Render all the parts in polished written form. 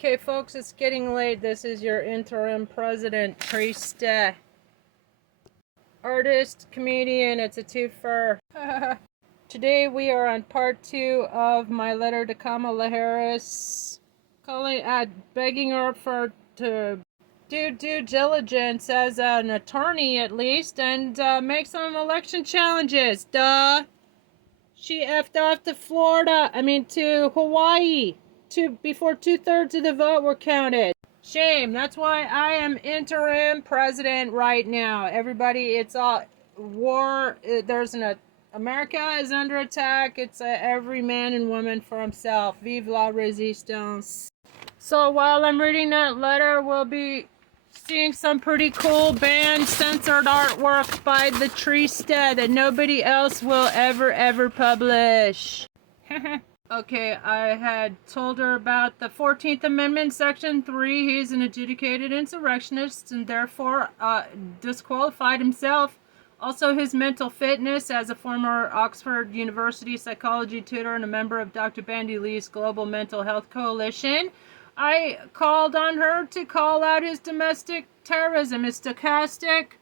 Okay, folks, it's getting late. This is your interim president, Trista. Artist, comedian, it's a twofer. Today we are on part 2 of my letter to Kamala Harris, begging her to do due diligence as an attorney at least, and make some election challenges. Duh. She effed off to to Hawaii. Before 2/3 of the vote were counted. Shame. That's why I am interim president right now. Everybody, it's all war. America is under attack. It's every man and woman for himself. Vive la résistance. So while I'm reading that letter, we'll be seeing some pretty cool banned censored artwork by the Trista that nobody else will ever publish. Okay, I had told her about the 14th Amendment, Section 3. He's an adjudicated insurrectionist and therefore disqualified himself. Also, his mental fitness as a former Oxford University psychology tutor and a member of Dr. Bandy Lee's Global Mental Health Coalition. I called on her to call out his domestic terrorism, his stochastic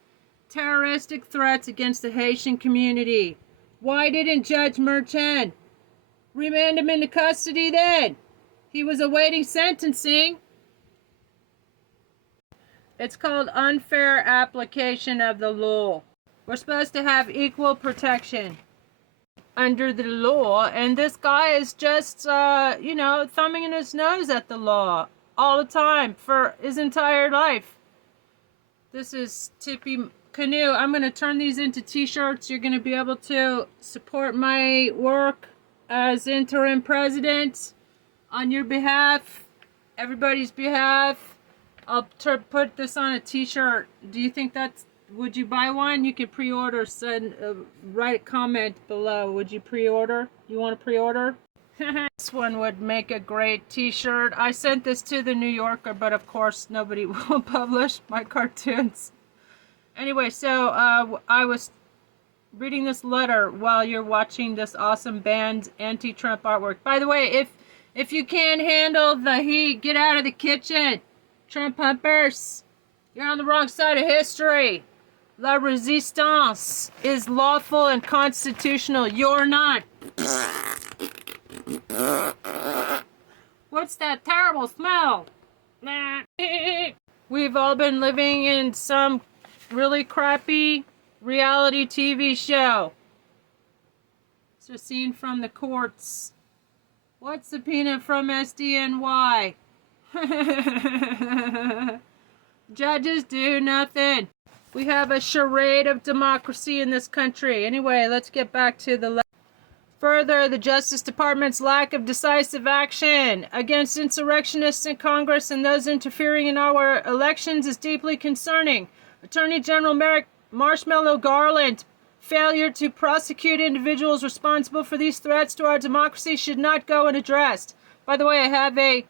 terroristic threats against the Haitian community. Why didn't Judge Merchant remand him into custody then? He was awaiting sentencing. It's called unfair application of the law. We're supposed to have equal protection under the law, and this guy is just, thumbing in his nose at the law all the time for his entire life. This is Tippy Canoe. I'm going to turn these into t-shirts. You're going to be able to support my work as interim president on your behalf, everybody's behalf. I'll put this on a t-shirt. Do you think would you buy one? You can pre-order. Write a comment below. Would you pre-order? You want to pre-order? This one would make a great t-shirt. I sent this to the New Yorker, but of course nobody will publish my cartoons. Anyway, so I was reading this letter while you're watching this awesome band anti-Trump artwork. By the way, if you can't handle the heat, get out of the kitchen. Trump humpers, you're on the wrong side of history. La résistance is lawful and constitutional. You're not. What's that terrible smell? We've all been living in some really crappy reality TV show. It's a scene from the courts. What's subpoena from SDNY? Judges do nothing. We have a charade of democracy in this country. Anyway, let's get back to the further, the Justice Department's lack of decisive action against insurrectionists in Congress and those interfering in our elections is deeply concerning. Attorney General Marshmallow Garland failure to prosecute individuals responsible for these threats to our democracy should not go unaddressed. By the way, I have a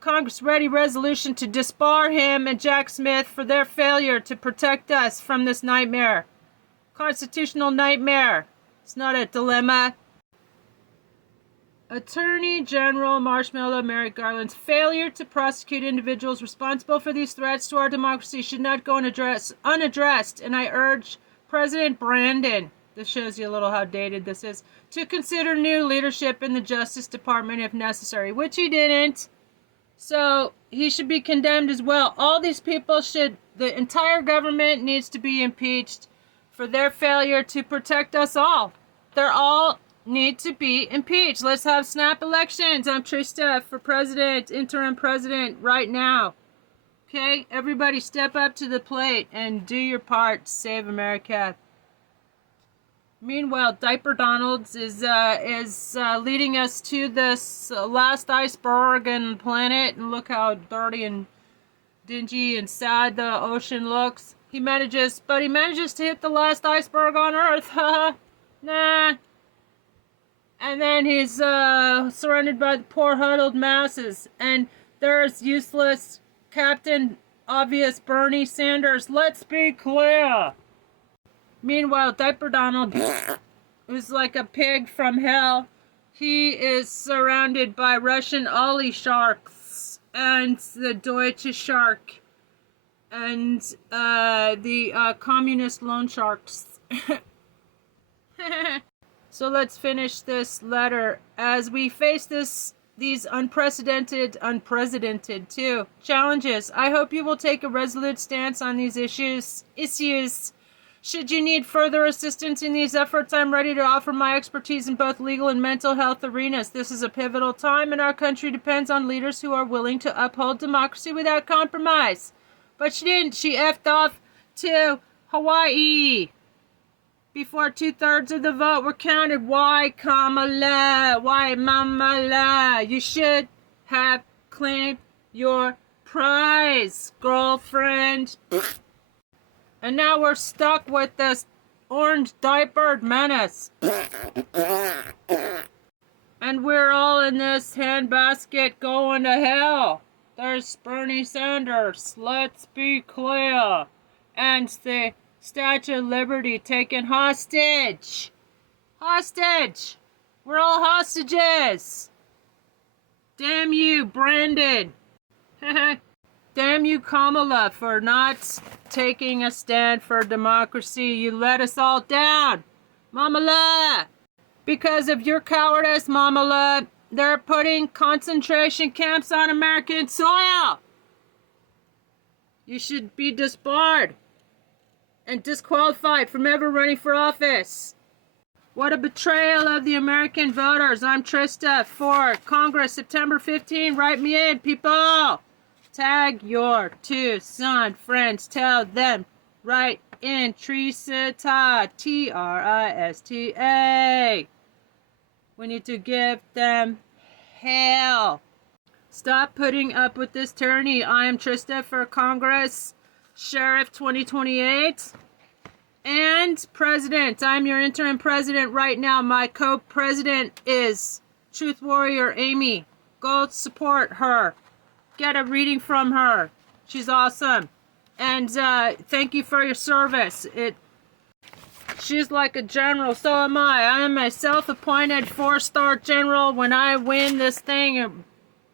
Congress-ready resolution to disbar him and Jack Smith for their failure to protect us from this nightmare. Constitutional nightmare. It's not a dilemma. Attorney General Marshmallow Merrick Garland's failure to prosecute individuals responsible for these threats to our democracy should not go unaddressed, and I urge President Brandon, this shows you a little how dated this is, to consider new leadership in the Justice Department if necessary, which he didn't. So he should be condemned as well. All these people the entire government needs to be impeached for their failure to protect us all. They're all need to be impeached. Let's have snap elections. I'm Trista for president, interim president right now. Okay, everybody step up to the plate and do your part to save America. Meanwhile, Diaper Donald's is leading us to this last iceberg on the planet, and look how dirty and dingy and sad the ocean looks. He manages to hit the last iceberg on Earth. Nah. And then he's surrounded by the poor huddled masses, and there's useless Captain Obvious Bernie Sanders. Let's be clear. Meanwhile, Diaper Donald, who's like a pig from hell, he is surrounded by Russian ollie sharks and the Deutsche Shark and the communist loan sharks. So let's finish this letter as we face these unprecedented too, challenges. I hope you will take a resolute stance on these issues. Should you need further assistance in these efforts, I'm ready to offer my expertise in both legal and mental health arenas. This is a pivotal time, and our country depends on leaders who are willing to uphold democracy without compromise. But she didn't. She effed off to Hawaii before 2/3 of the vote were counted. Why, Kamala? Why, Mamala? You should have claimed your prize, girlfriend. And now we're stuck with this orange diapered menace. And we're all in this handbasket going to hell. There's Bernie Sanders, let's be clear. And the Statue of Liberty taken hostage. Hostage! We're all hostages. Damn you, Brandon. Damn you, Kamala, for not taking a stand for democracy. You let us all down. Mamala! Because of your cowardice, Mamala, they're putting concentration camps on American soil. You should be disbarred and disqualified from ever running for office. What a betrayal of the American voters. I'm Trista for Congress, September 15. Write me in, people. Tag your Tucson friends. Tell them. Write in Trista, Trista. We need to give them hell. Stop putting up with this tyranny. I am Trista for Congress, Sheriff 2028, and President. I'm your interim president right now. My co-president is Truth Warrior Amy. Go support her. Get a reading from her. She's awesome. And thank you for your service. She's like a general, so am I. I am a self-appointed 4-star general. When I win this thing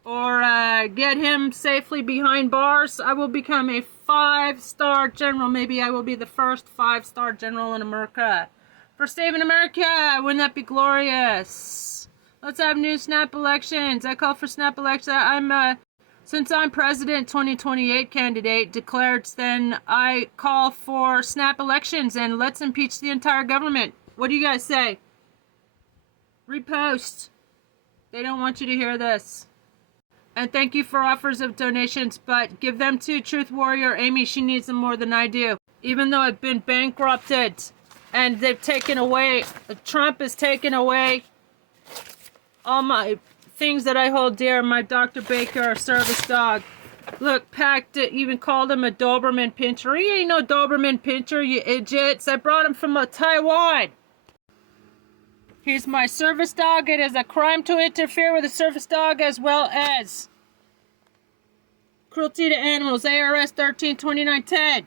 or get him safely behind bars, I will become a 5-star general. Maybe I will be the first 5-star general in America. For saving America, wouldn't that be glorious? Let's have new snap elections. I call for snap elections. Since I'm President 2028 candidate declared, then I call for snap elections and let's impeach the entire government. What do you guys say? Repost. They don't want you to hear this. And thank you for offers of donations, but give them to Truth Warrior Amy. She needs them more than I do. Even though I've been bankrupted and they've taken away, Trump has taken away all my things that I hold dear. My Dr. Baker service dog. Look, packed it, even called him a Doberman Pinscher. He ain't no Doberman Pinscher, you idiots. I brought him from Taiwan. He's my service dog. It is a crime to interfere with a service dog, as well as cruelty to animals. ARS 13-2910.